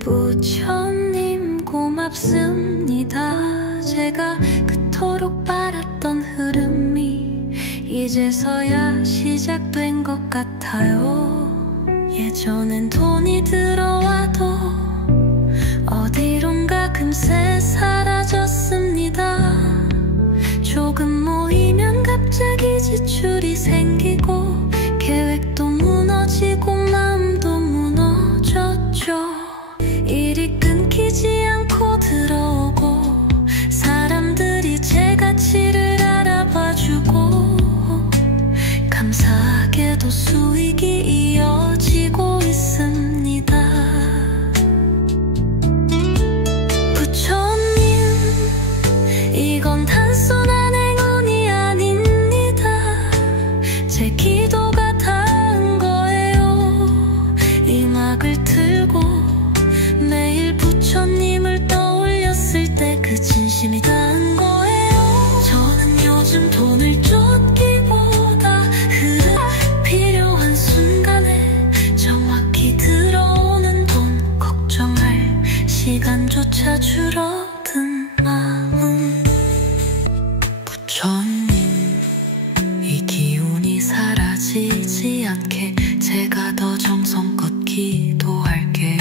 부처님 고맙습니다. 제가 그토록 바랐던 흐름이 이제서야 시작된 것 같아요. 예전엔 돈이 들어와도 어디론가 금세 사라졌습니다. 조금 모이면 갑자기 지출이 생기고 계획도 무너지고 마음도 무너졌죠. 일이 끊기지 않고 들어오고 사람들이 제 가치를 알아봐주고 감사하게도 수익이 이어지고 있습니다. 부처님, 이건 단순한 행운이 아닙니다. 제 기도가 닿은 거예요. 이 음악을 틀고 매일 부처님을 떠올렸을 때 그 진심이 닿은 거예요. 저는 요즘 돈을 쫓기보다 필요한 순간에 정확히 들어오는 돈 걱정할 시간조차 줄어든 마음. 부처님, 이 기운이 사라지지 않게 제가 더 정성껏 기도할게요.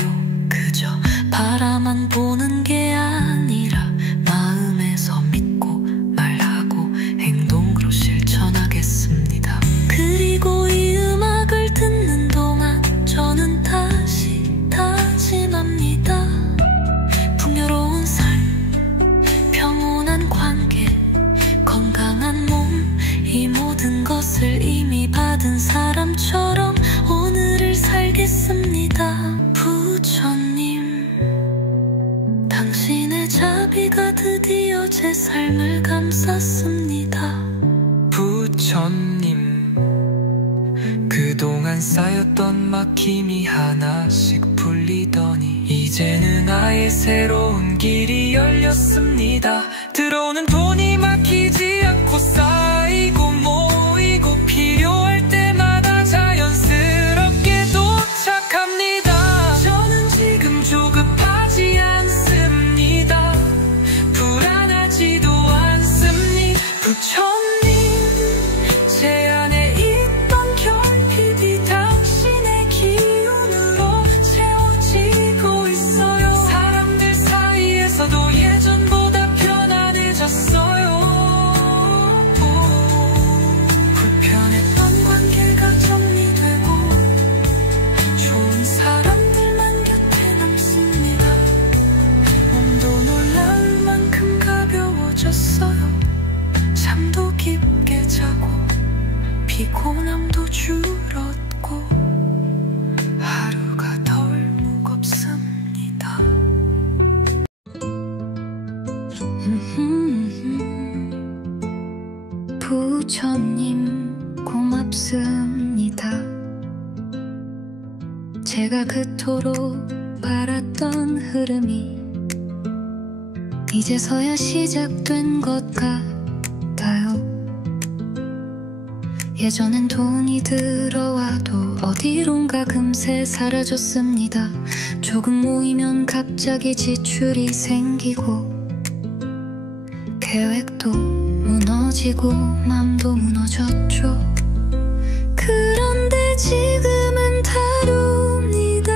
그저 바라만 보는 게 아니라 마음에서 믿고 말하고 행동으로 실천하겠습니다. 그리고 이 음악을 듣는 동안 저는 다시 다짐합니다. 풍요로운 삶, 평온한 관계, 건강한 몸, 이 모든 것을 이미 받은 사람처럼 오늘을 살겠습니다. 부처님, 당신의 자비가 드디어 제 삶을 감쌌습니다. 부처님, 그동안 쌓였던 막힘이 하나씩 풀리더니 이제는 아예 새로운 길이 열렸습니다. 들어오는 돈이 막히지 않고 쌓이고 모이고 필요할 때마다 자연스럽게 도착합니다. 저는 지금 조급하지 않습니다. 불안하지도 않습니다. 부처님, 제 안에 있던 결핍이 당신의 기운으로 채워지고 있어요. 사람들 사이에서도 예전보다 편안해졌어요. 불편했던 관계가 정리되고 좋은 사람들만 곁에 남습니다. 몸도 놀라울 만큼 가벼워졌어요. 잠도 깊게 자고 피곤함도 줄었고 하루가 덜 무겁습니다. 부처님 고맙습니다. 제가 그토록 바랐던 흐름이 이제서야 시작된 것 같아요. 예전엔 돈이 들어와도 어디론가 금세 사라졌습니다. 조금 모이면 갑자기 지출이 생기고 계획도 무너지고 맘도 무너졌죠. 그런데 지금은 다릅니다.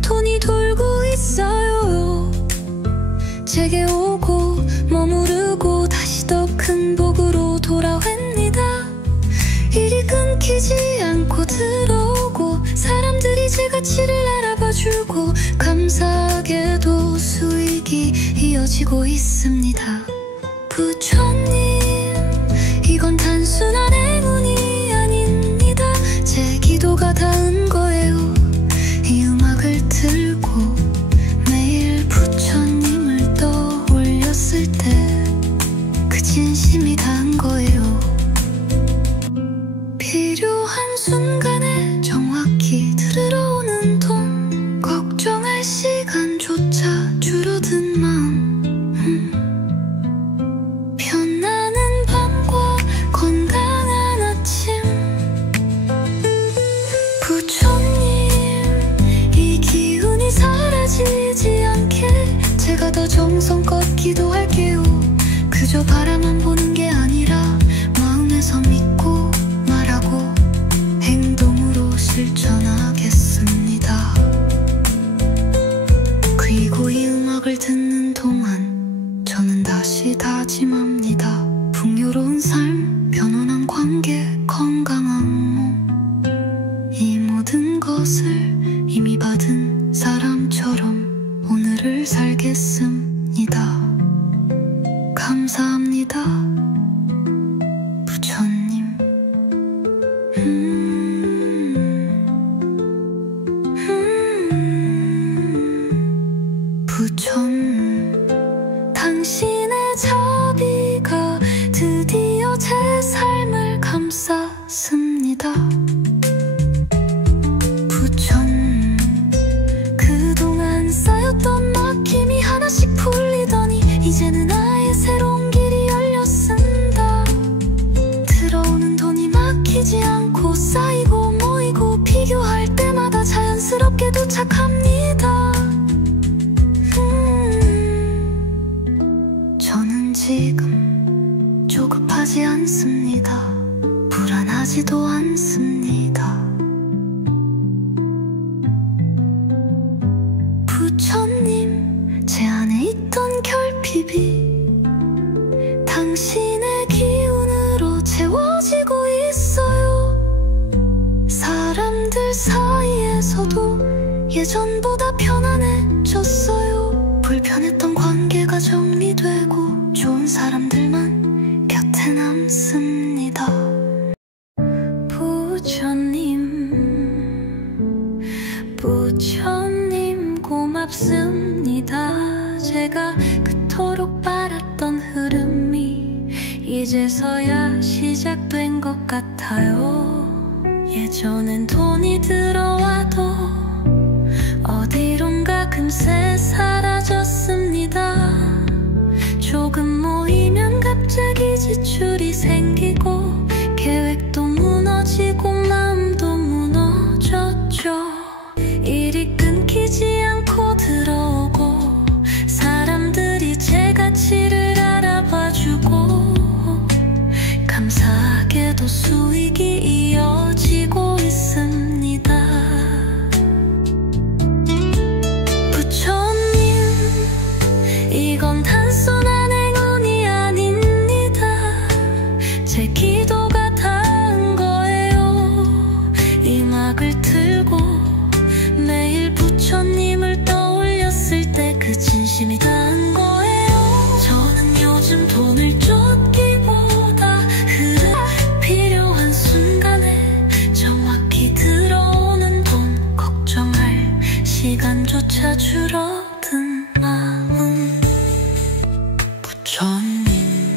돈이 돌고 있어요. 제게 오고 머무르고 다시 더 큰 복으로 돌아옵니다. 일이 끊기지 않고 들어오고 사람들이 제 가치를 알아봐주고 감사하게도 수익이 이어지고 있습니다. 부처님, 이건 단순한 행운이 아닙니다. 제 기도가 닿은 거예요. 이 음악을 틀고 매일 부처님을 떠올렸을 때 그 진심이 닿은 거예요. 필요한 순간에 정확히 들어오는 돈 걱정할 시간조차 줄어든 마음. 그저 바라만 보는 게 아니라 마음에서 믿고 말하고 행동으로 실천하겠습니다. 그리고 이 음악을 듣는 동안 저는 다시 다짐합니다. 풍요로운 삶, 편안한 관계, 건강한 몸, 이 모든 것을 이미 받은 사람처럼 오늘을 살겠습니다. 감사합니다, 부처님. 부처님, 당신의 자비가 드디어 제 삶을 감쌌습니다. 부처님, 그동안 쌓였던 막힘이 하나씩 풀리더니 이제는 나의 새로운 길이 열렸습니다. 들어오는 돈이 막히지 않고 쌓이고 모이고 비교할 때마다 자연스럽게 도착합니다. 저는 지금 조급하지 않습니다. 불안하지도 않습니다. 부처님, 제 안에 있던 결핍이 당신의 기운으로 채워지고 있어요. 사람들 사이에서도 예전보다 편안해졌어요. 불편했던 관계가 정리되고 좋은 사람들만 곁에 남습니다. 부처님 고맙습니다. 제가 그토록 바랐던 흐름이 이제서야 시작된 것 같아요. 예전엔 돈이 들어와도 어디론가 금세 사라졌습니다. 조금 모이면 갑자기 지출이 생기고 계획도 무너지고 마음도 무너졌죠. 일이 끊기지 않고 들어오고 사람들이 제 가치를 알아봐주고 감사하게도 수익이 이어지고 있습니다. 부처님, 이건 단순한 행운이 아닙니다. 제 기도가 닿은 거예요. 이 음악을 틀고 매일 부처님을 떠올렸을 때 그 진심이 닿은 거예요. 저는 요즘 돈을 쫓기보다 필요한 순간에 정확히 들어오는 돈 걱정할 시간조차 줄어든 마음. 부처님,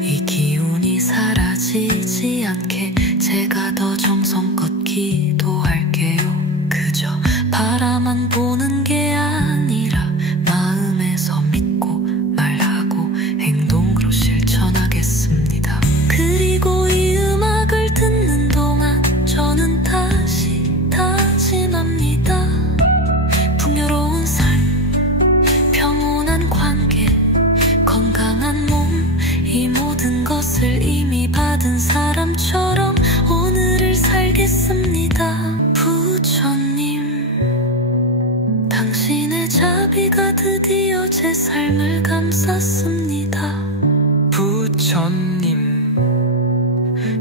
이 기운이 사라지지 않게 제가 더 정성껏 기도할게요. 그저 바라만 보는 게 아니라 마음에서 믿고 말하고 행동으로 실천하겠습니다. 그리고 이 음악을 듣는 동안 저는 다시 다짐합니다. 풍요로운 삶, 평온한 관계, 건강한 몸, 이 모든 것을 이미 받은 사람처럼 오늘을 살겠습니다. 부처님, 당신의 자비가 드디어 제 삶을 감쌌습니다. 부처님,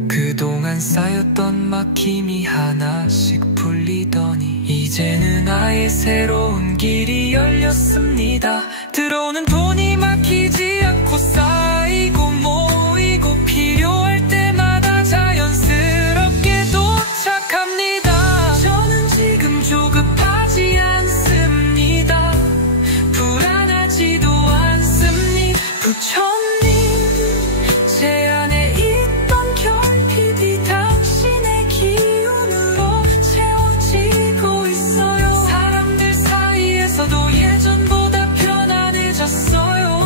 그동안 쌓였던 막힘이 하나씩 풀리더니 이제는 아예 새로운 길이 열렸습니다. 들어오는 돈이 막히지 않고 쌓이고 모이고 필요할 때마다 자연스럽게 도착합니다. 저는 지금 조급하지 않습니다. 불안하지도 않습니다. 부처님, 제 안에 있던 결핍이 당신의 기운으로 채워지고 있어요. 사람들 사이에서도 예전보다 편안해졌어요.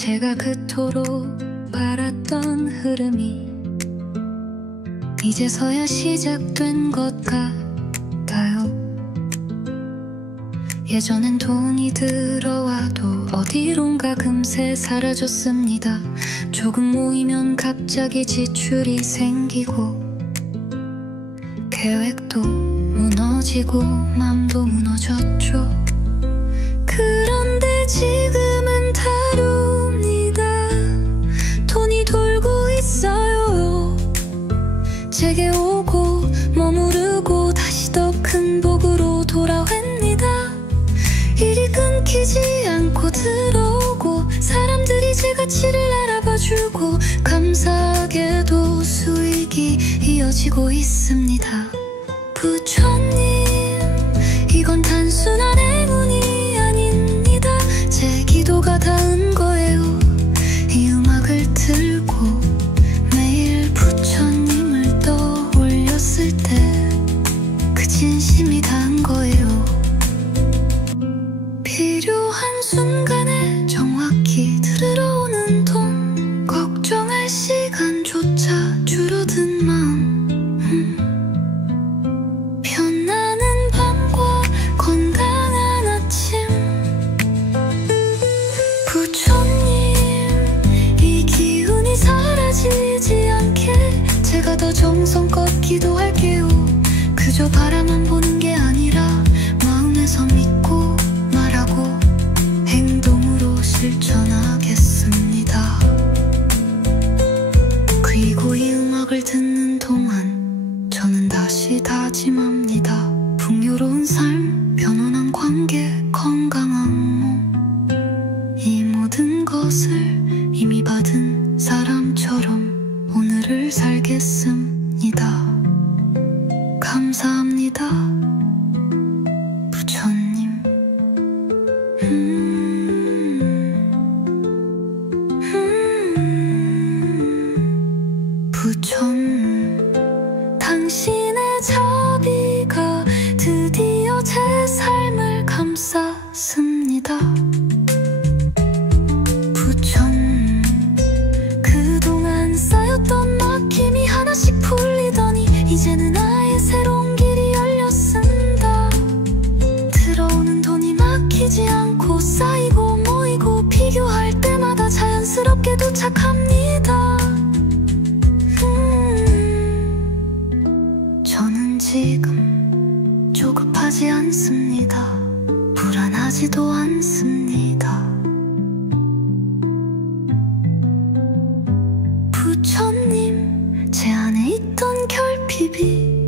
제가 그토록 바랐던 흐름이 이제서야 시작된 것 같아요. 예전엔 돈이 들어와도 어디론가 금세 사라졌습니다. 조금 모이면 갑자기 지출이 생기고 계획도 무너지고 맘도 무너졌죠. 그런데 지금은 다릅니다. 돈이 돌고 있어요. 제게 오고 머무르고 다시 더 큰 복으로 돌아옵니다. 일이 끊기지 않고 들어오고 사람들이 제 가치를 알아봐주고 감사하게도 수익이 이어지고 있습니다. 부처님, 이건 단순한 행운이 아닙니다. 제 기도가 닿은 거예요. 이 음악을 들고 매일 부처님을 떠올렸을 때 그 진심이 닿은 거예요. 필요한 순간에 정확히 들어오는 돈, 걱정할 시간조차 줄어든 마음, 편안한 밤과 건강한 아침. 부처님, 이 기운이 사라지지 않게 제가 더 정성껏 기도할게요. 그저 바라만 보는 게 아니라 마음에서 믿고 말하고 행동으로 실천하겠습니다. 그리고 이 음악을 듣는 동안 저는 다시 다짐합니다. 풍요로운 삶, 편안한 관계, 건강한 몸, 이 모든 것을 이미 받은 사람처럼 오늘을 살겠습니다. 감사합니다, 부처님. 부처님, 당신의 자비가 드디어 제 삶을 감쌌습니다. 부처님, 그동안 쌓였던 막힘이 하나씩 풀리더니 이제는 나의 새로운 길이 열렸습니다. 들어오는 돈이 막히지 않고 쌓이고 모이고 비교할 때마다 자연스럽게 도착합니다. 저는 지금 조급하지 않습니다. 불안하지도 않습니다. 부처님, 제 안에 있던 결핍이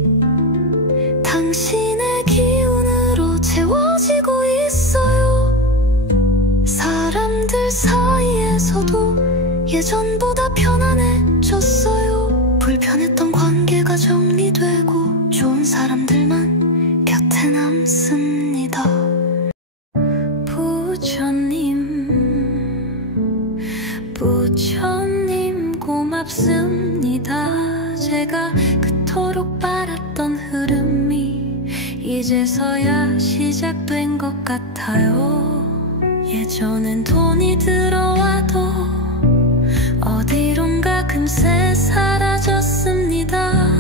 당신의 기운으로 채워지고 있어요. 사람들 사이에서도 예전보다 편안해졌어요. 불편했던 관계가 정리되고 좋은 사람들만 곁에 남습니다. 부처님 고맙습니다. 제가 그토록 바랐던 흐름이 이제서야 시작된 것 같아요. 예전엔 돈이 들어와도 어디론가 금세 사라졌습니다.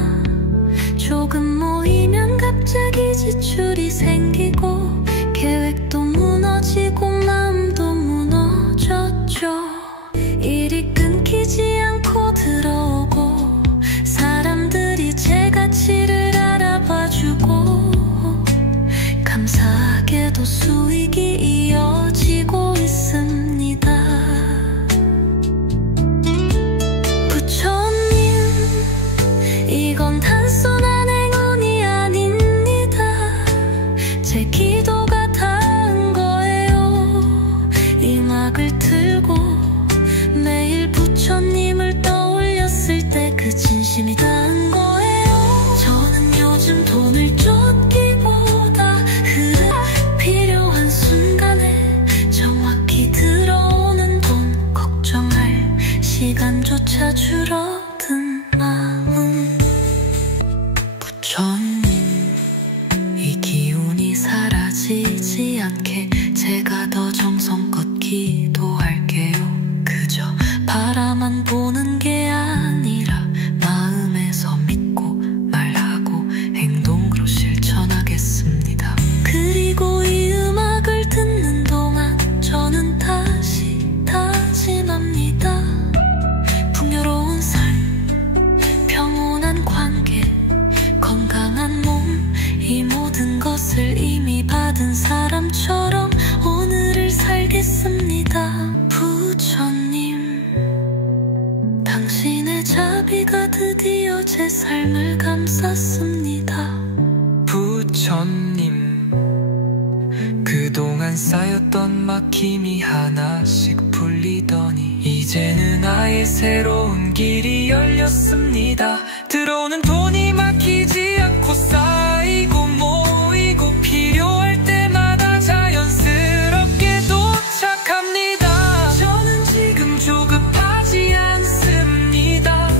조금 모이면 갑자기 지출이 생기고 계획도 무너지고 마음도 무너졌죠. 일이 끊기지 않고 들어오고 사람들이 제 가치를 알아봐주고 감사하게도 수익이 이어지고 있습니다. 부처님, 이건 단순한 행운이 아닙니다. 제 기도가 닿은 거예요. 이 음악을 틀고 매일 부처님을 떠올렸을 때 그 진심이 닿은 거예요. 저는 요즘 돈을 쫓기보다 필요한 순간에 정확히 들어오는 돈, 걱정할 시간조차 줄어든 마음. 부처님, 이 기운이 사라지지 않게 제가 더 정성껏 기도할게요. 바라만 보는 게 아니라 마음에서 믿고 말하고 행동으로 실천하겠습니다. 그리고 이 음악을 듣는 동안 저는 다시 다짐합니다. 풍요로운 삶, 평온한 관계, 건강한 몸, 이 모든 것을 이미 받은 사람처럼 오늘을 살겠습니다. 부처님, 당신의 자비가 드디어 제 삶을 감쌌습니다. 부처님, 그동안 쌓였던 막힘이 하나씩 풀리더니 이제는 나의 새로운 길이 열렸습니다. 들어오는 돈이 막히지 않고 쌓이고 모이고 필요할 때마다 자연스럽게 도착합니다. 저는 지금 조급하지 않습니다.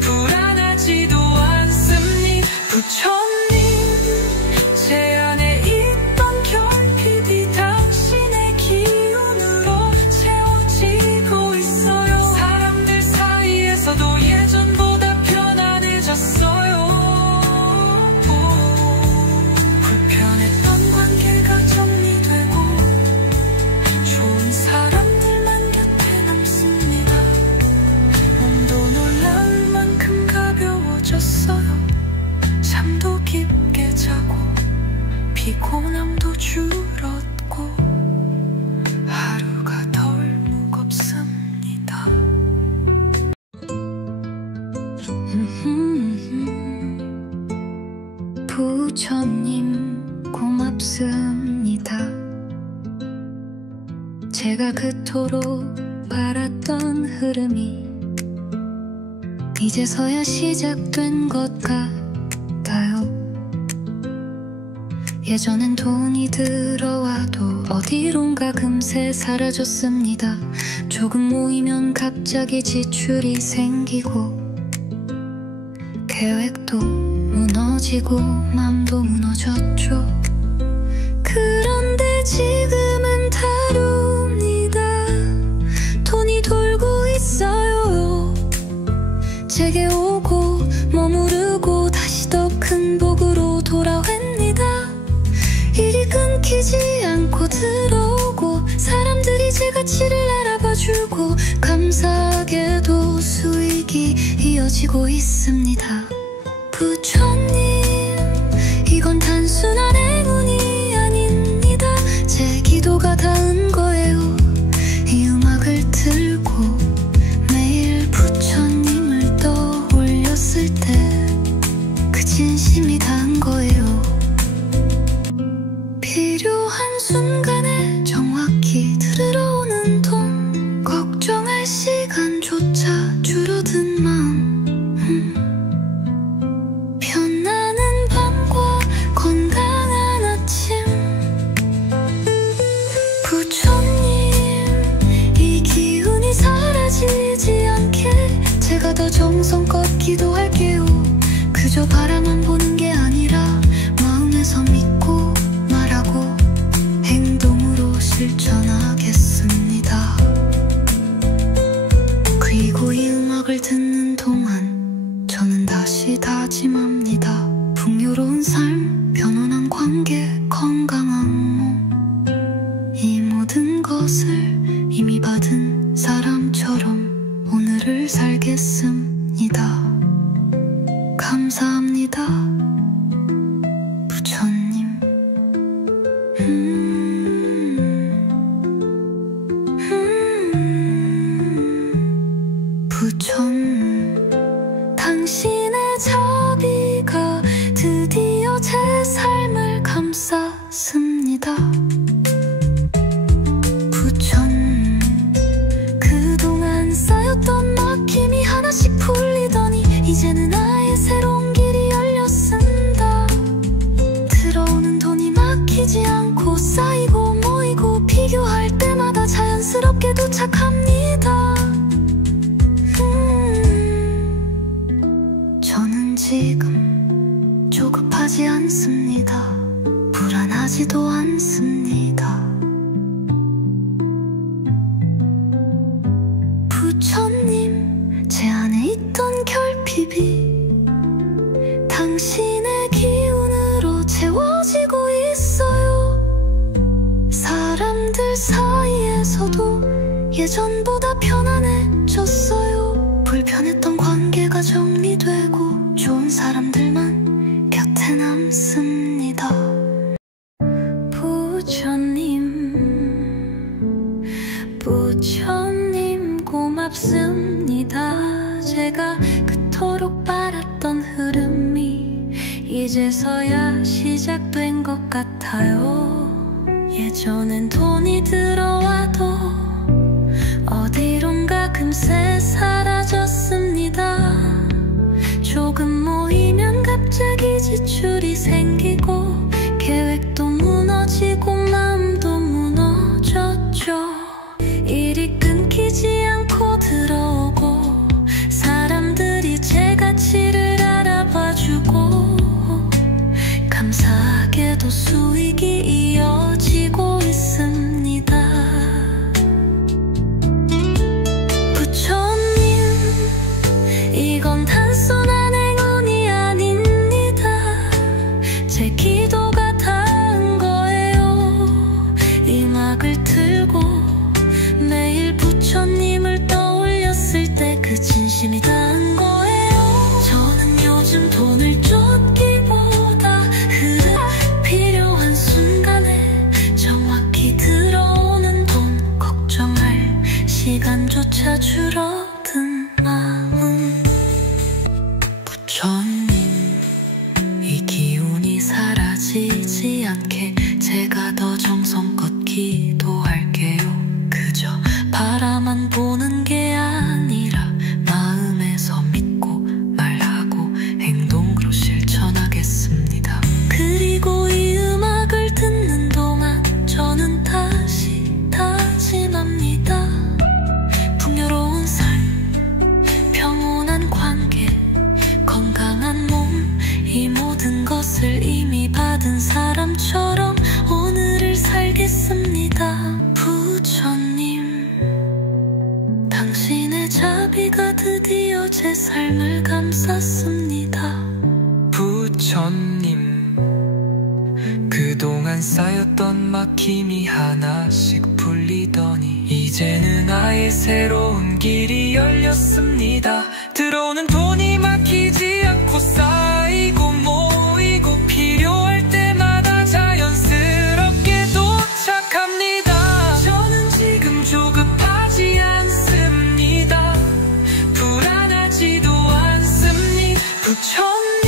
불안하지도 않습니다. 부처님, 제 안에 있던 결핍이 당신의 기운으로 채워지고 있어요. 사람들 사이에서도 예전보다 편안해졌어요. 불편했던 관계가 정리되고 좋은 사람들만 곁에 남습니다. 몸도 놀라울 만큼 가벼워졌어요. 잠도 깊게 자고 피곤함도 줄었고 하루가 덜 무겁습니다. 부처님 고맙습니다. 제가 그토록 바랐던 흐름이 이제서야 시작된 것 같아요. 예전엔 돈이 들어와도 어디론가 금세 사라졌습니다. 조금 모이면 갑자기 지출이 생기고 계획도 무너지고 맘도 무너졌죠. 그런데 지금은 다릅니다. 돈이 돌고 있어요. 제게 오고 머무르고 다시 더 큰 복으로 돌아옵니다. 일이 끊기지 않고 들어오고 사람들이 제 가치를 알아봐주고 감사하게도 수익이 이어지고 있습니다. 부처님, 이건 단순한 행운이 아닙니다. 제 기도가 닿은 거예요. 이 음악을 들고 매일 부처님을 떠올렸을 때 그 진심이 닿은 거예요. 필요한 순간에 정확히 들어오는 돈, 걱정할 시간조차 줄어든 마음, 편안한 밤과 건강한 아침. 부처님, 이 기운이 사라지지 않게 제가 더 정성껏 기도할게요. 그저 바라만 보는 게 아니라 마음에서 믿고 말하고 행동으로 실천하겠습니다. 그리고 이 음악을 듣는 동안 저는 다시 다짐합니다. 풍요로운 삶, 편안한 관계, 건강한 몸, 이 모든 것을 이미 받은 사람처럼 오늘을 살겠습니다. 감사합니다, 부처님. 부처님, 당신의 자비가 드디어 제 삶을 감쌌습니다. 부처님, 그동안 쌓였던 막힘이 하나씩 풀리더니 이제는 나의 새로운 길이 열렸습니다. 들어오는 돈이 막히지 않고 쌓이고 모이고 비교할 때마다 자연스럽게 도착합니다. 저는 지금 조급하지 않습니다. 불안하지도 않습니다. 부처님, 있던 결핍이 당신의 기운으로 채워지고 있어요. 사람들 사이에서도 예전보다 편안해졌어요. 불편했던 관계가 정리되고 좋은 사람들만 곁에 남습니다. 부처님 고맙습니다. 제가 그토록 바랐던 흐름이 이제서야 시작된 것 같아요. 예전엔 돈이 들어와도 어디론가 금세 사라졌습니다. 조금 모이면 갑자기 지출이 생기고 계획도 무너지고 마음도 무너졌죠. 일이 끊기지 않고 들어오고 사람들이 제 가치를 알아봐주고 감사하게도 수익이 이어지고 있습니다. 부처님, 이건 단순한 행운이 아닙니다. 제 기도가 닿은 거예요. 이 음악을 틀고 매일 부처님을 떠올렸을 때 그 진심이 닿은 거예요. 저는 요즘 돈을 쫓기보다 필요한 순간에 정확히 들어오는 돈 걱정할 시간조차 줄어든 마음. 부처님, 이 기운이 사라지지 않게 제가 더 정성껏 기도할게요. 그저 바라만 보는 게 아니라 마음에서 믿고 말하고 행동으로 실천하겠습니다. 그리고 이 음악을 듣는 동안 저는 다시 다짐합니다. 풍요로운 삶, 평온한 관계, 건강한 몸, 이 모든 것을 이미 받은 사람처럼 오늘을 살겠습니다. 부처님, 당신의 자비가 드디어 제 삶을 감쌌습니다. 부처님, 그동안 쌓였던 막힘이 하나씩 풀리더니 이제는 아예 새로운 길이 열렸습니다. 들어오는 돈이 막히지 않고 쌓이고 모이고 필요할 때마다 자연스럽게 도착합니다. 저는 지금 조급하지 않습니다. 불안하지도 않습니다. 부처님,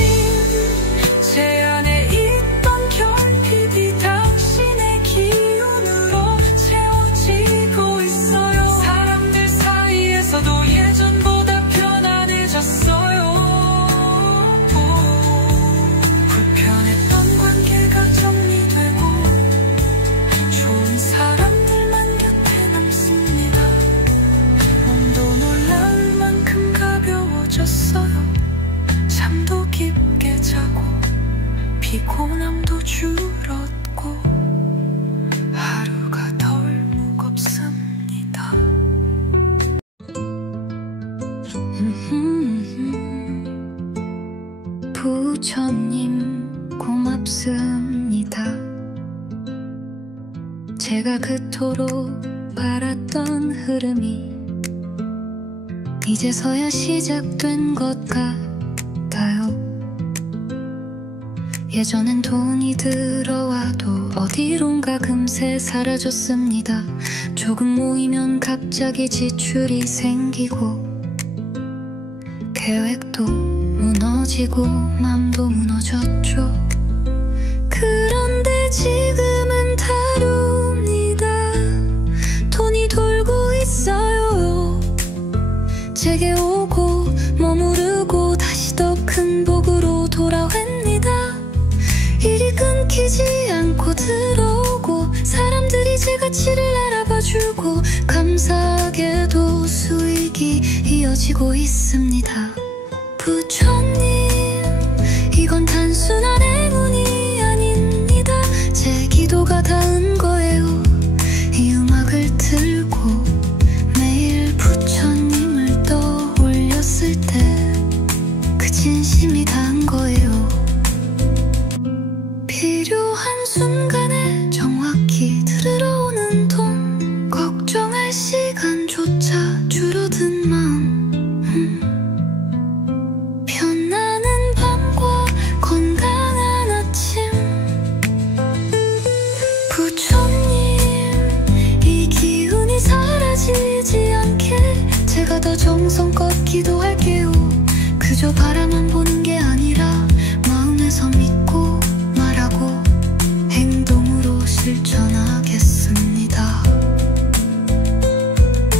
제 안에 있던 결핍이 당신의 기운으로 채워지고 있어요. 사람들 사이에서도 예전보다 편안해졌어요. 불편했던 관계가 정리되고 좋은 사람들만 곁에 남습니다. 몸도 놀라울 만큼 가벼워졌어요. 잠도 깊게 자고 피곤함도 줄었고 하루가 덜 무겁습니다. 부처님 고맙습니다. 제가 그토록 바랐던 흐름이 이제서야 시작된 것 같아요. 예전엔 돈이 들어와도 어디론가 금세 사라졌습니다. 조금 모이면 갑자기 지출이 생기고 계획도 무너지고 맘도 무너졌죠. 그런데 지금은 다릅니다. 돈이 돌고 있어요. 제게 오고 머무르고 다시 더 큰 복으로 돌아옵니다. 일이 끊기지 않고 들어오고 사람들이 제 가치를 알아봐주고 감사하게도 수익이 이어지고 있습니다. 부처님, 이건 단순한 행운이 아닙니다. 제 기도가 닿은 거예요. 이 음악을 틀고 매일 부처님을 떠올렸을 때 더 정성껏 기도할게요. 그저 바라만 보는 게 아니라 마음에서 믿고 말하고 행동으로 실천하겠습니다.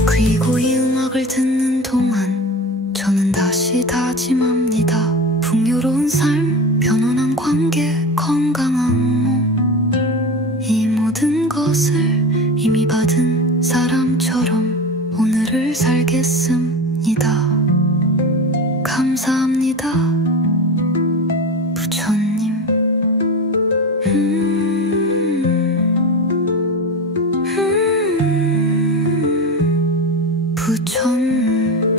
그리고 이 음악을 듣는 동안 저는 다시 다짐합니다. 풍요로운 삶, 편안한 관계, 건강한 몸, 이 모든 것을 이미 받은 사람처럼 오늘을 살겠습니다. 감사합니다, 부처님. 부처님,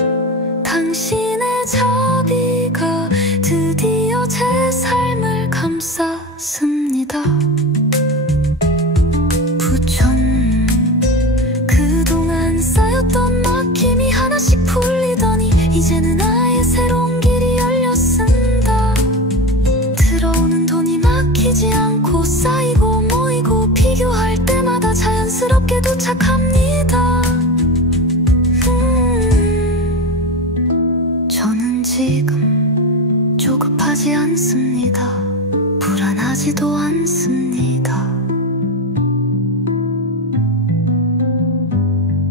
당신의 자비가 드디어 제 삶을 감쌌습니다. 부처님, 그동안 쌓였던 막힘이 하나씩 풀리더니 이제는 나의 새로운 길이 열렸습니다. 들어오는 돈이 막히지 않고 쌓이고 모이고 비교할 때마다 자연스럽게 도착합니다. 저는 지금 조급하지 않습니다. 불안하지도 않습니다.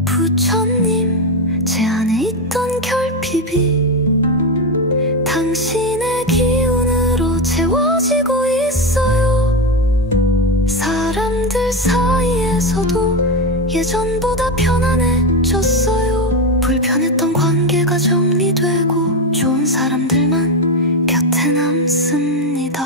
부처님, 제 안에 있던 결핍이 당신의 기운으로 채워지고 있어요. 사람들 사이에서도 예전보다 편안해졌어요. 불편했던 관계가 정리되고 좋은 사람들만 곁에 남습니다.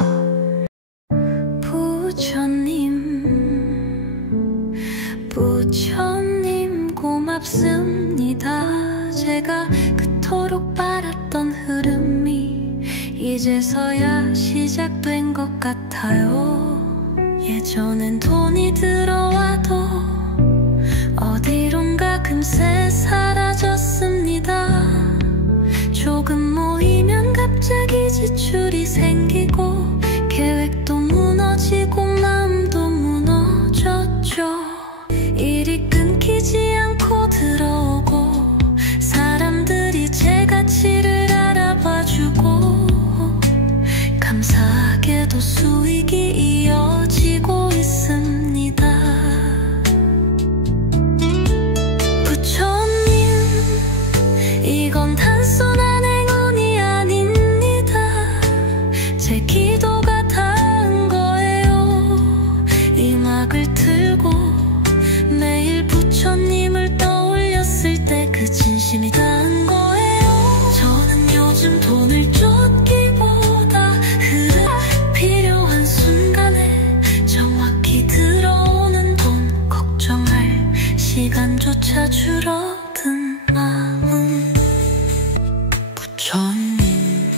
부처님 고맙습니다. 제가 그토록 바랐던 흐름이 이제서야 시작된 것 같아요. 예전엔 돈이 들어와도 어디론가 금세 사라졌습니다. 조금 모이면 갑자기 지출이 생기고 계획도 무너지고 마음도 무너졌죠. 일이 끊기지 않고 들어오고 사람들이 제 가치를 알아봐주고 감사하게도 수익이 이어지고 있습니다. 부처님, 이건 단순한 행운이 아닙니다. 제 기도가 닿은 거예요. 이 음악을 틀고 매일 부처님을 떠올렸을 때 그 진심이 닿은 거예요. 저는 요즘 돈을 쫓기보다 필요한 순간에 정확히 들어오는 돈 걱정할 시간조차 줄어든 마음. 부처님,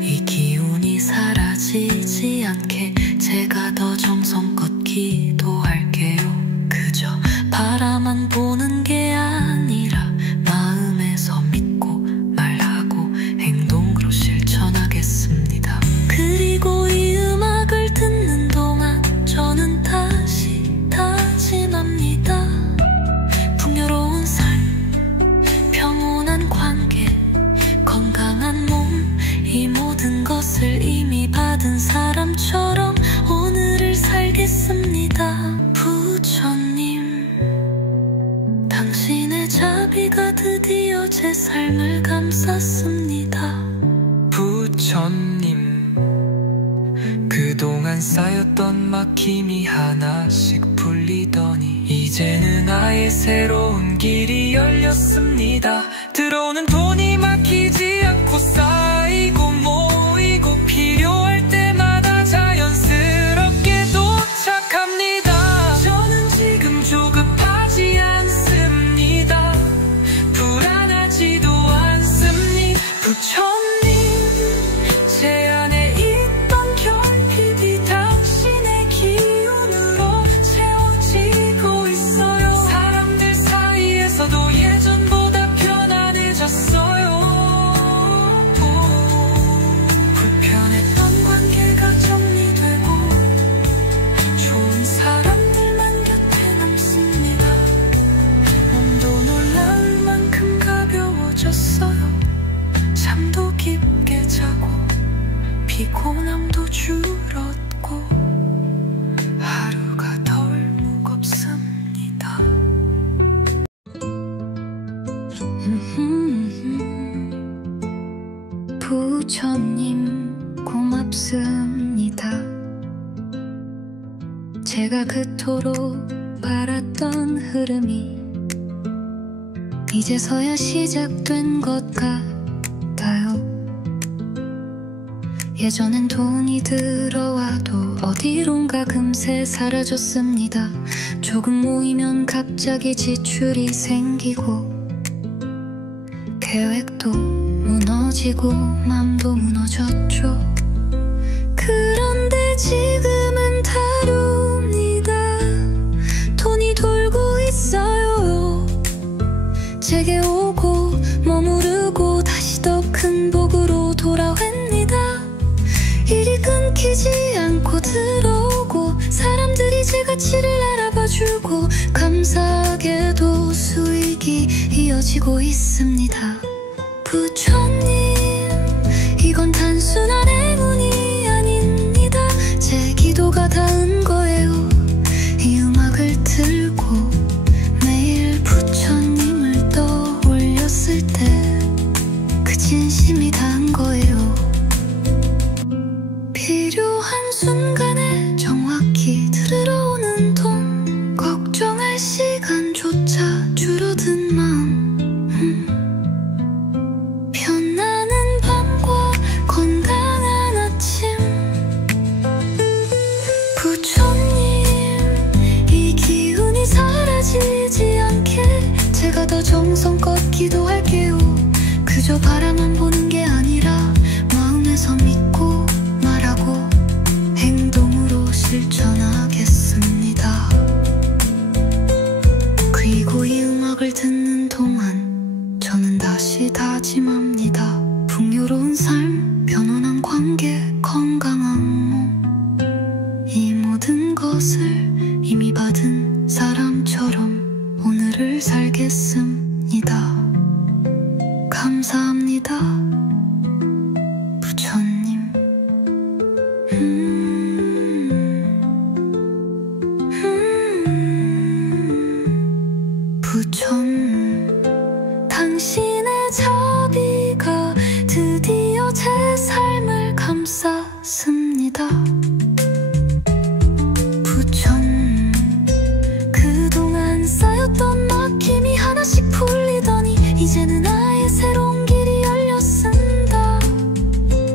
이 기운이 사라지지 않게 제가 더 정성껏 기도할게요. 그저 바라만 보는 게 아니라 마음에서 믿고 말하고 행동으로 실천하겠습니다. 그리고 이 음악을 듣는 동안 저는 다시 다짐합니다. 풍요로운 삶, 평온한 관계, 건강한 몸, 이 모든 것을 이미 받은 사람처럼 오늘을 살겠습니다. 부처님, 당신의 자비가 드디어 제 삶을 감쌌습니다. 부처님, 그동안 쌓였던 막힘이 하나씩 풀리더니 이제는 아예 새로운 길이 열렸습니다. 들어오는 돈이 막히지 않고 쌓이고 모이고 필요할 때마다 자연스럽게 도착합니다. 저는 지금 조급하지 않습니다. 불안하지도 않습니다. 부처님, 제 안에 있던 결핍이 당신의 기운으로 채워지고 있어요. 사람들 사이에서도 예전보다 편안해졌어요. 부처님 고맙습니다. 제가 그토록 바랐던 흐름이 이제서야 시작된 것 같아요. 예전엔 돈이 들어와도 어디론가 금세 사라졌습니다. 조금 모이면 갑자기 지출이 생기고 계획도 무너지고 맘도 무너졌죠. 그런데 지금은 다릅니다. 돈이 돌고 있어요. 제게 오고 머무르고 다시 더 큰 복으로 돌아옵니다. 일이 끊기지 않고 들어오고 사람들이 제 가치를 알아봐주고 감사하게도 수익이 이어지고 있습니다. 부처님, 이건 단순한 행운이 아닙니다. 제 기도가 닿은 거예요. 이 음악을 들고 매일 부처님을 떠올렸을 때 그 진심이 닿은 거예요. 필요한 순간에 정확히 들어오는 돈, 걱정할 시간조차 줄어든 마음, 편안한 밤과 건강한 아침. 부처님, 이 기운이 사라지지 않게 제가 더 정성껏 기도할게요. 그저 바라만 보는 게 아니라 마음에서 믿고 말하고 행동으로 실천하겠습니다. 그리고 이 음악을 듣는 동안 저는 다시 다짐합니다. 풍요로운 삶, 편안한 관계, 건강한 몸, 이 모든 것을 이미 받은 사람처럼 오늘을 살겠습니다. 감사합니다, 부처님. 부처님, 당신의 자비가 드디어 제 삶을 감쌌습니다. 부처님, 그동안 쌓였던 막힘이 하나씩 풀리더니 이제는 아예 새로운 길이 열렸습니다.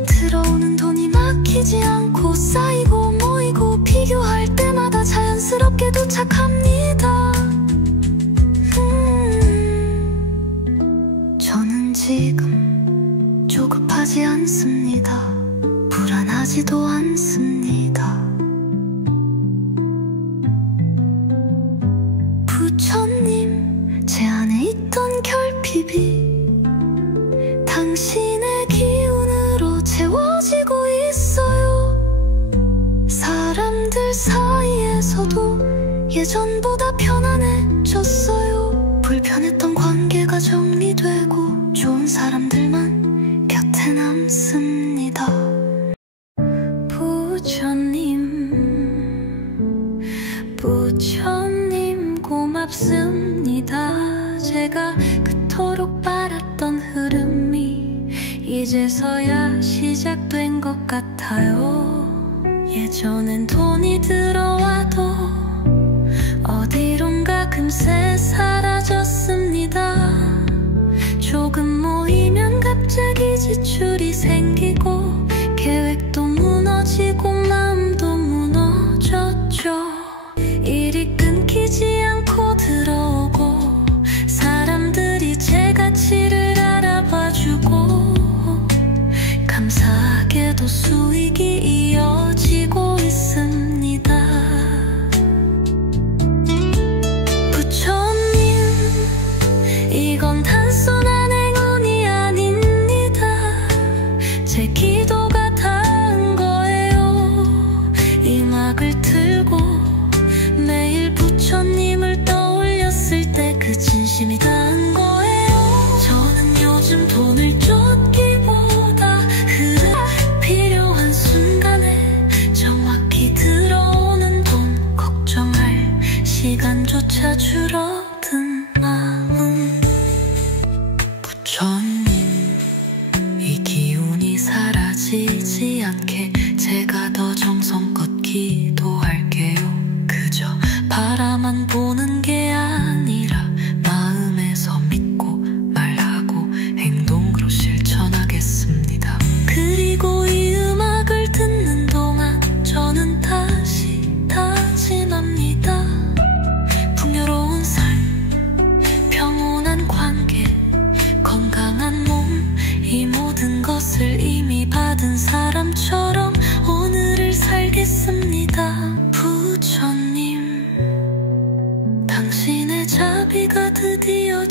들어오는 돈이 막히지 않고 쌓이고 모이고 비교할 때마다 자연스럽게 도착합니다. 저는 지금 조급하지 않습니다. 불안하지도 않습니다. 부처님, 제 안에 있던 결핍이 당신의 기운으로 채워지고 있어요. 사람들 사이에서도 예전보다 편안해졌어요. 불편했던 관계가 정리되고 좋은 사람들만 곁에 남습니다. 부처님 고맙습니다. 제가 그토록 바랐던 흐름이 이제서야 시작된 것 같아요. 예전엔 돈이 들어와도 어디론가 금세 사라졌습니다. 조금 모이면 갑자기 지출이 생기고 계획도 무너지고 마음도 무너졌죠. 일이 끊기지 않고 들어오고 사람들이 제 가치를 알아봐주고 감사하게도 수익이 이어지고 있습니다. 부처님, 이건 단순한 행운이 아닙니다. 제 기도가 닿은 거예요. 이 음악을 틀고 매일 부처님을 떠올렸을 때 그 진심이 닿은 거예요. 저는 요즘 돈을 쫓기보다 필요한 순간에 정확히 들어오는 돈, 걱정할 시간조차 줄어든 마음. 부처님, 이 기운이 살아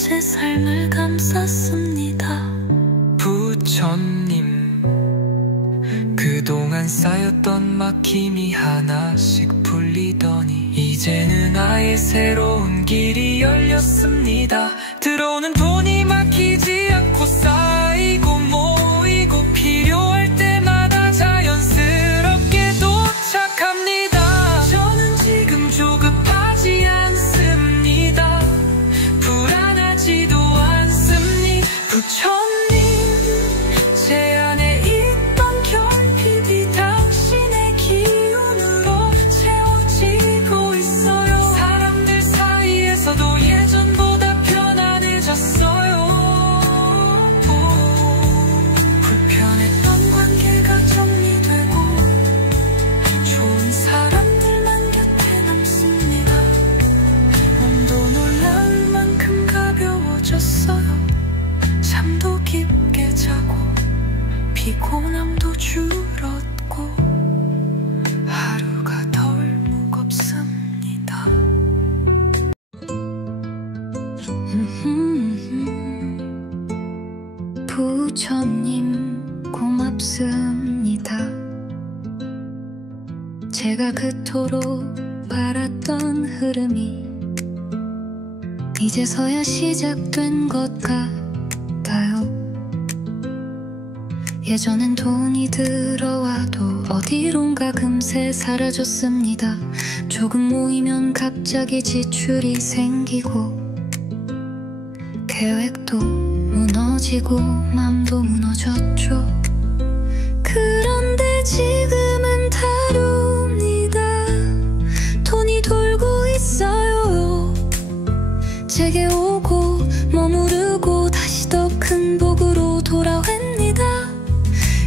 제 삶을 감쌌습니다. 부처님, 그동안 쌓였던 막힘이 하나씩 풀리더니 이제는 아예 새로운 길이 열렸습니다. 들어오는 돈이 막히지 않고 쌓이고 모이고 필요할 때마다 자연스럽게 도착합니다. 저는 지금 조급하지 않습니다. 불안하지도 않습니다. 부처님, 제 안에 있던 결핍이 당신의 기운으로 채워지고 있어요. 사람들 사이에서도 예전보다 편안해졌어요. 불편했던 관계가 정리되고 좋은 사람들만 곁에 남습니다. 몸도 놀라울 만큼 가벼워졌어요. 잠도 깊게 자고 피곤함도 줄었고 하루가 덜 무겁습니다. 부처님 고맙습니다. 제가 그토록 바랐던 흐름이 이제서야 시작된 것 같아요. 예전엔 돈이 들어와도 어디론가 금세 사라졌습니다. 조금 모이면 갑자기 지출이 생기고 계획도 무너지고 맘도 무너졌죠. 그런데 지금은 다릅니다. 돈이 돌고 있어요. 제게 오고 머무르고 다시 더 큰 복으로 돌아옵니다.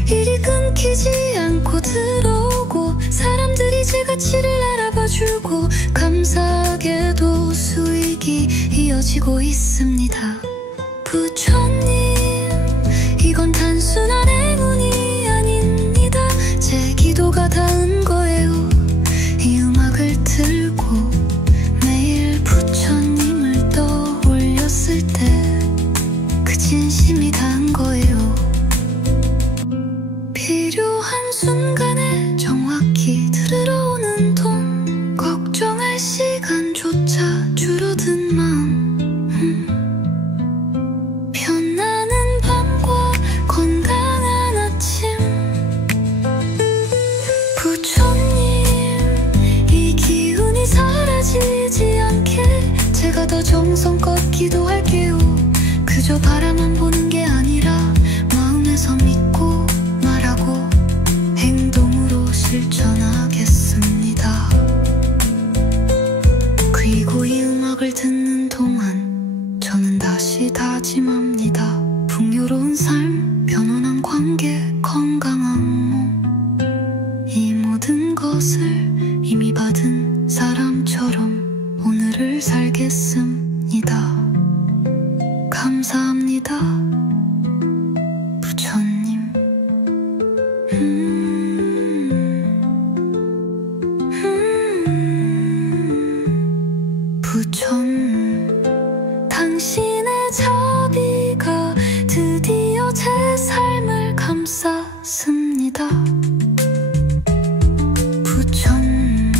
일이 끊기지 않고 들어오고 사람들이 제 가치를 알아봐주고 감사하게도 수익이 이어지고 있습니다. 부처님, 이건 단순한 행운이 아닙니다. 제 기도가 닿은 거예요. 이 음악을 들고 매일 부처님을 떠올렸을 때 그 진심이 닿은 거예요. 필요한 순간에 정확히 들어오는 돈, 걱정할 시간조차 줄어든 마음, 편안한 밤과 건강한 아침. 부처님, 이 기운이 사라지지 않게 제가 더 정성껏 기도할게요. 그저 바라만 보는 게 아니라 마음에서 믿고 말하고 행동으로 실천하겠습니다. 그리고 이 음악을 듣는 동안 저는 다시 다짐합니다. 풍요로운 삶, 편안한 관계, 건강한 몸, 이 모든 것을 이미 받은 사람처럼 오늘을 살겠습니다. 감사합니다, 부처님. 부처님, 당신의 자비가 드디어 제 삶을 감쌌습니다. 부처님,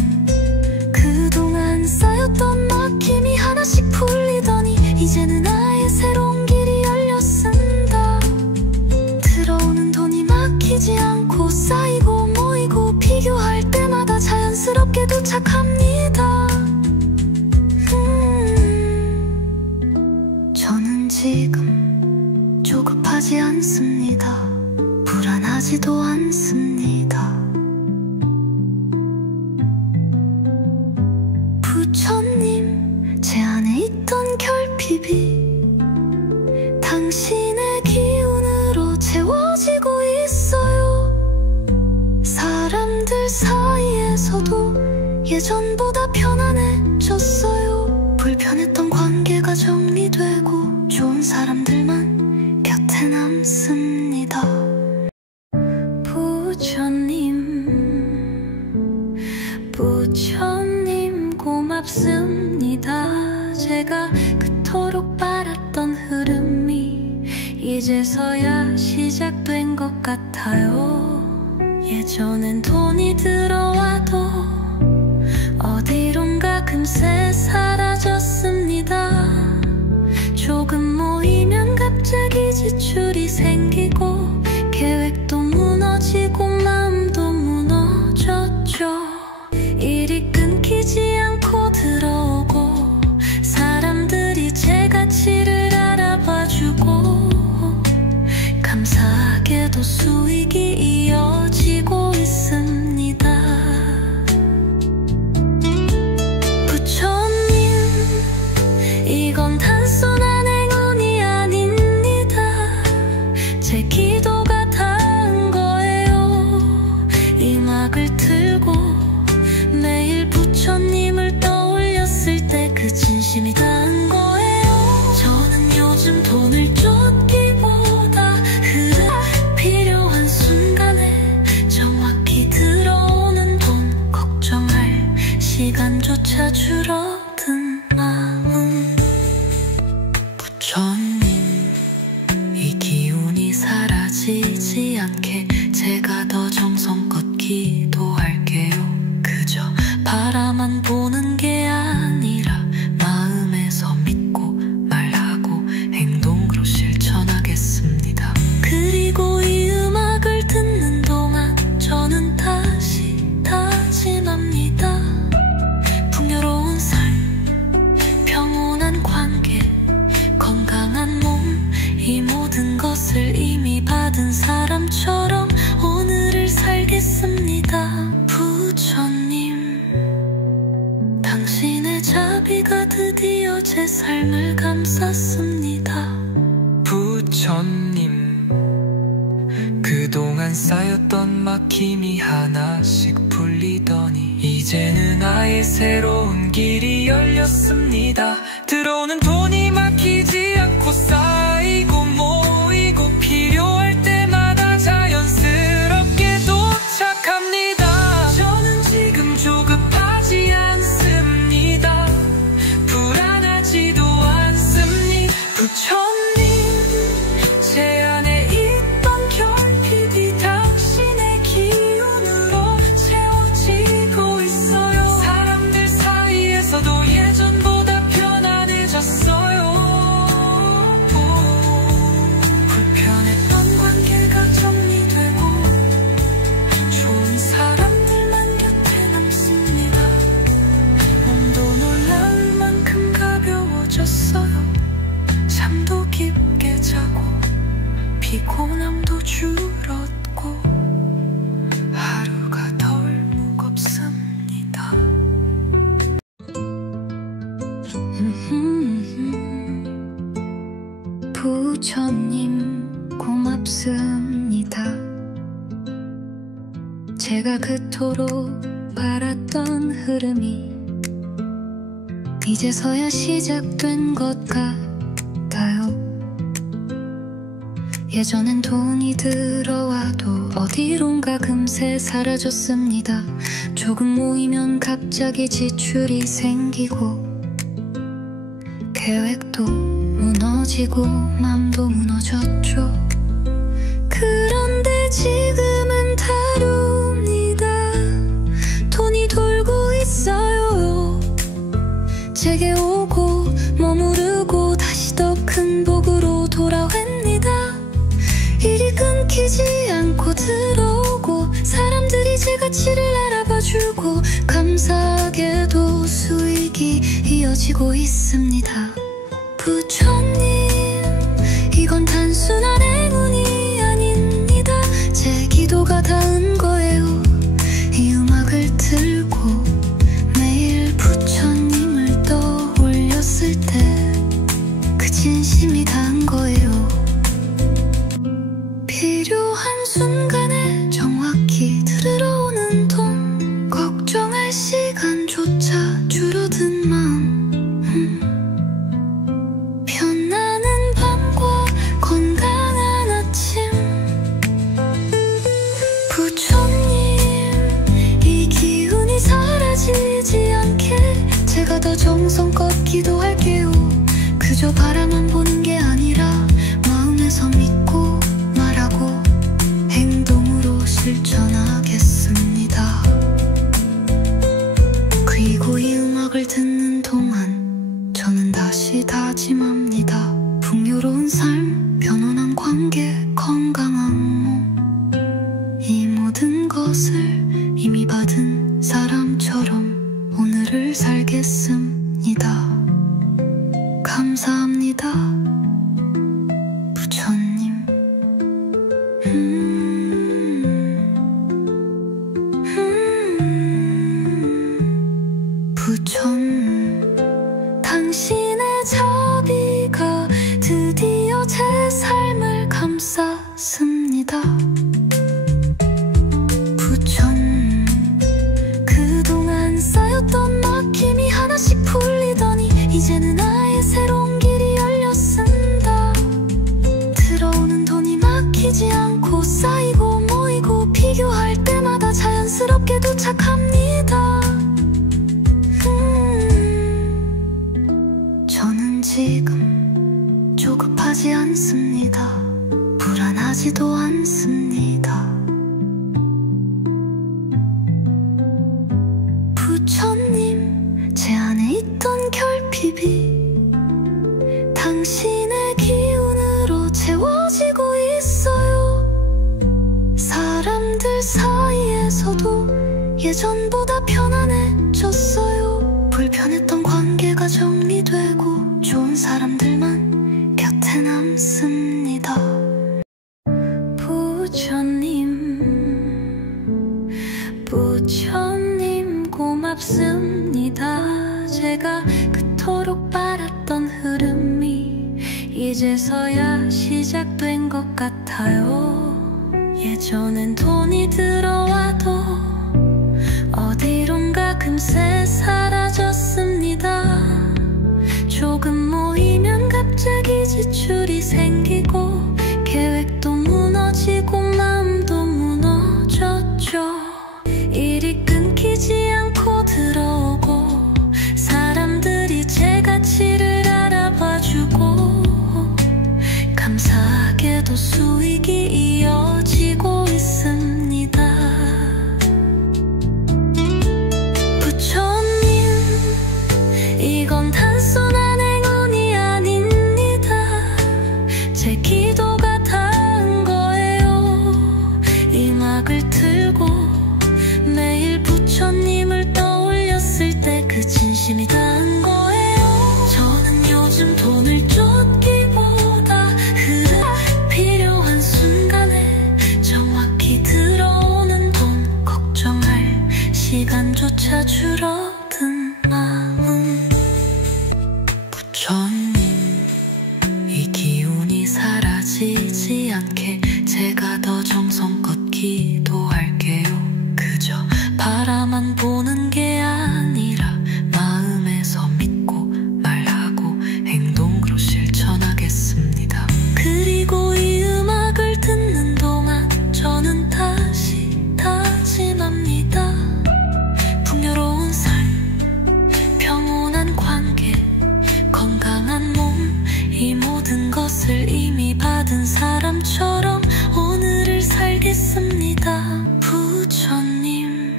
그동안 쌓였던 막힘이 하나씩 풀리더니 이제는 아예 새로운 길이 열렸습니다. 들어오는 돈이 막히지 않고 쌓이고 모이고 비교할 때마다 자연스럽게 도착합니다. 저는 지금 조급하지 않습니다. 불안하지도 않습니다. 부처님, 제 안에 있던 결핍이 당신의 기운으로 채워지고 있어요. 사람들 사이에서도 예전보다 편안해졌어요. 불편했던 관계가 정리되고 좋은 사람들만 곁에 남습니다. 부처님 고맙습니다. 제가 그토록 바랐던 이제서야 시작된 것 같아요. 예전엔 돈이 들어와도 어디론가 금세 사라졌습니다. 조금 모이면 갑자기 지출이 생기고 계획도 무너지고 마음도 무너졌죠. 일이 끊기지 않고 들어오고 사람들이 제 가치를 알아봐주고 감사하게도 수익이 이어지고 있습니다. 부처님, 이건 단순한 행운이 아닙니다. 제 기도가 닿은 거예요. 이 막을 틀고 매일 부처님을 떠올렸을 때 그 진심이 닿은 거예요. 저는 요즘 돈을 쫓기보다 필요한 순간에 정확히 들어오는 돈 걱정할 시간조차 줄어든 마음. 부처님, 이 기운이 사라지지 않게 제가 더 정성껏 기도할게요. 그저 바라만 보는 게 아니라 마음에서 믿고 말하고 행동으로 실천하겠습니다. 그리고 이 음악을 듣는 동안 저는 다시 다짐합니다. 풍요로운 삶, 평온한 관계, 건강한 몸, 이 모든 것을 이미 받은 사람처럼 오늘을 살겠습니다. 부처님, 당신의 자비가 드디어 제 삶을 감쌌습니다. 부처님, 그동안 쌓였던 막힘이 하나씩 풀리더니 이제는 아예 새로운 길이 열렸습니다. 들어오는 돈이 막히지 않고 쌓이고 모이고 필요할 때마다 자연스럽게 도착합니다. 저는 지금 조급하지 않습니다. 불안하지도 않습니다. 부처님, 제 안에 있던 결핍이 당신의 기운으로 채워지고 있어요. 사람들 사이에서도 예전보다 편안해졌어요. 불편했던 관계가 정리되고 좋은 사람들만 곁에 남습니다. 몸도 놀라울 만큼 가벼워졌어요. 잠도 깊게 자고 피곤함도 줄었고 하루가 덜 무겁습니다. 부처님 고맙습니다. 제가 그토록 바랐던 흐름이 이제서야 시작된 것 같아요. 예전엔 돈이 들어와도 어디론가 금세 사라졌습니다. 조금 모이면 갑자기 지출이 생기고 계획도 무너지고 맘도 무너졌죠. 그런데 지금은 다릅니다. 돈이 돌고 있어요. 제게 오고 머무르고 다시 더 큰 복으로 돌아옵니다. 일이 끊기지 않고 들어오고 사람들이 제 가치를 알아봐주고 감사하게도 수익이 이어지고 있습니다. 부처님, 이건 단순한 행운이 아닙니다. 제 기도가 닿은 거예요. 이 음악을 틀고 매일 부처님을 떠올렸을 때 그 진심이 닿은 거예요. 필요한 순간에 정확히 들어오는 돈 걱정할 시간조차 줄어든 마음. 편안한 밤과 건강한 아침. 부처님, 이 기운이 사라지지 않게 제가 더 정성껏 기도할게요. 그저 바라만 보는 게 아니라 마음에서 믿고 막히지 않고 쌓이고 모이고 비교할 때마다 자연스럽게 도착합니다. 저는 지금 조급하지 않습니다. 불안하지도 않습니다. 부처님, 제 안에 있던 결핍이 당신의 기운으로 채워지고 있어요. 사람들 사이에서도 예전보다 편안해졌어요. 불편했던 관계가 정리되고 좋은 사람들만 곁에 남습니다. 부처님 고맙습니다. 제가 그토록 바랐던 흐름이 이제서야 시작된 것 같아요. 예전엔 돈이 들어와도 어디론가 금세 사라졌습니다. 조금 모이면 갑자기 지출이 생기고 계획도 무너지고 마음도 무너졌죠. 일이 끊기지 않고 들어오고 사람들이 제 가치를 알아봐주고 감사하게도 수익이 이어지고 있습니다. 부처님, 이건 단순한 행운이 아닙니다. 제 기도가 닿은 거예요. 이 음악을 틀고 매일 부처님을 떠올렸을 때 그 진심이 닿은 거예요. 저는 요즘 돈을 쫓기보다 필요한 순간에 정확히 들어오는 돈 걱정할 시간조차 줄어든 마음. 부처님, 이 기운이 사라지지 않게 제가 더 정성껏 기도할게요. 그저 바라만 보는 게 아니라 마음에서 믿고 말하고 행동으로 실천하겠습니다. 그리고 이 음악을 듣는 동안 저는 다시 다짐합니다. 풍요로운 삶, 평온한 관계, 건강한 몸, 이 모든 것을 이미 받은 사람처럼 오늘을 살겠습니다. 부처님,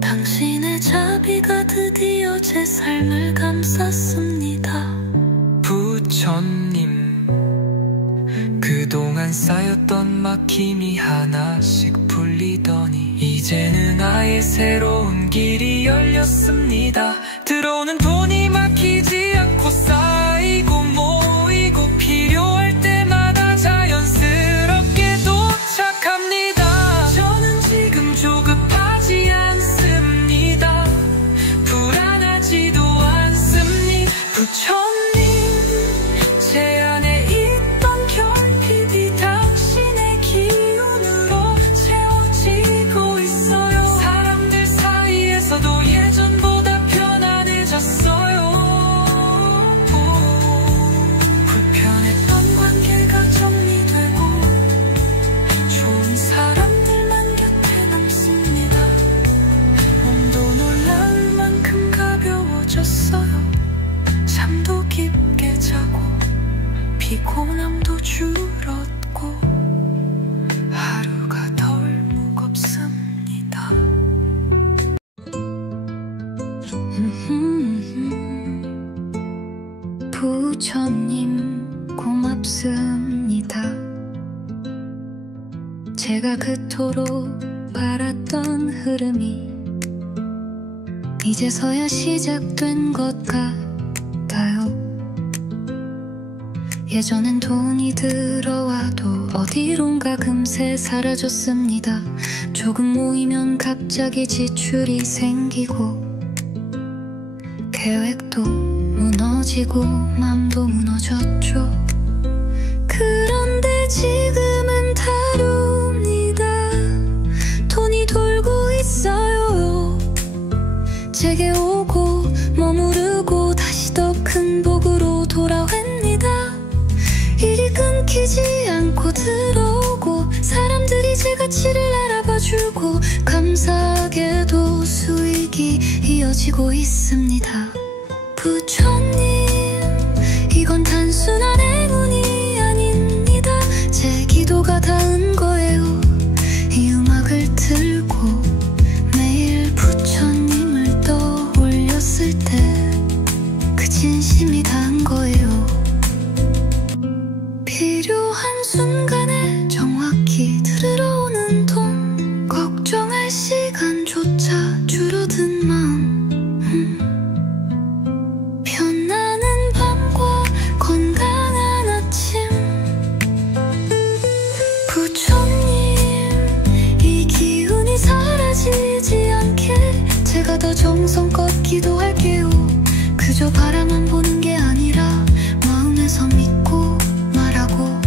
당신의 자비가 드디어 제 삶을 감쌌습니다. 부처님, 그동안 쌓였던 막힘이 하나씩 풀리더니 이제는 아예 새로운 길이 열렸습니다. 들어오는 돈이 막히지 않고 쌓이고 모이고 필요할 때마다 자연스럽게 도착합니다. 저는 지금 조급하지 않습니다. 불안하지도 않습니다. 부처님, 제 안에 있던 결핍이 당신의 기운으로 채워지고 있어요. 사람들 사이에서도 예전보다 편안해졌어요. 불편했던 관계가 정리되고 좋은 사람들만 곁에 남습니다. 몸도 놀라울 만큼 가벼워졌어요. 잠도 깊게 자고 피곤함도 줄었고 하루가 덜 무겁습니다. 부처님 고맙습니다. 제가 그토록 바랐던 흐름이 이제서야 시작된 것 같아요. 예전엔 돈이 들어와도 어디론가 금세 사라졌습니다. 조금 모이면 갑자기 지출이 생기고 계획도 무너지고 맘도 무너졌죠. 그런데 지금은 다릅니다. 돈이 돌고 있어요. 제게 오고 머무르고 다시 더 큰 복으로 돌아옵니다. 일이 끊기지 않고 감사하게도 수익이 이어지고 있습니다. 부처님, 이건 단순한 행운이 아닙니다. 제 기도가 닿은 거예요. 이 음악을 들고 매일 부처님을 떠올렸을 때 그 진심이 닿은 거예요. 필요한 순간에 정확히 들어오는 돈, 걱정할 시간조차 줄어든 마음, 편안한 밤과 건강한 아침. 부처님, 이 기운이 사라지지 않게 제가 더 정성껏 기도할게요. 그저 바라만 보는 게 아니라 마음에서 믿고 말하고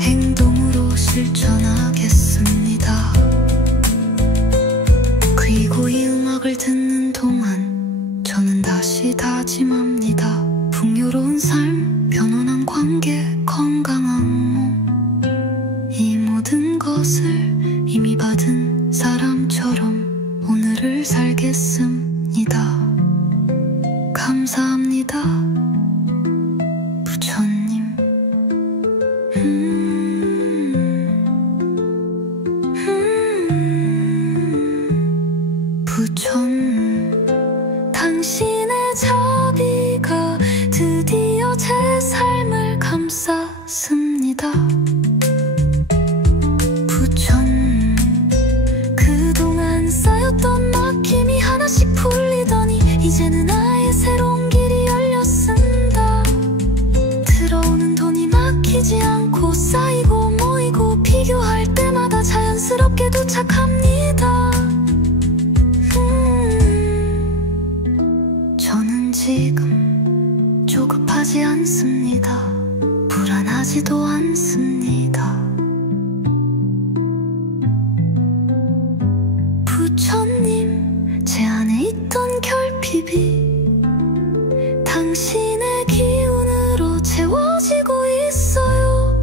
행동으로 실천하겠습니다. 그리고 이 음악을 듣는 동안 저는 다시 다짐합니다. 풍요로운 삶, 편안한 관계, 건강한 몸, 이 모든 것을 이미 받은 사람처럼 오늘을 살겠습니다. 감사합니다, 부처님. 부처님, 당신의 자비가 드디어 제 삶을 감쌌습니다. 부처님, 그동안 쌓였던 막힘이 하나씩 풀리더니 이제는 아예 새로운 길이 열렸습니다. 들어오는 돈이 막히지 않고 쌓이고 모이고 비교할 때마다 자연스럽게 도착합니다. 저는 지금 조급하지 않습니다. 불안하지도 않습니다. 부처님, 제 안에 있던 결핍이 당신의 기운으로 채워지고 있어요.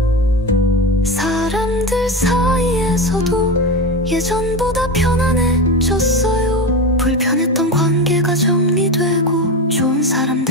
사람들 사이에서도 예전보다 편안해졌어요. 불편했던 관계가 정리되고 좋은 사람들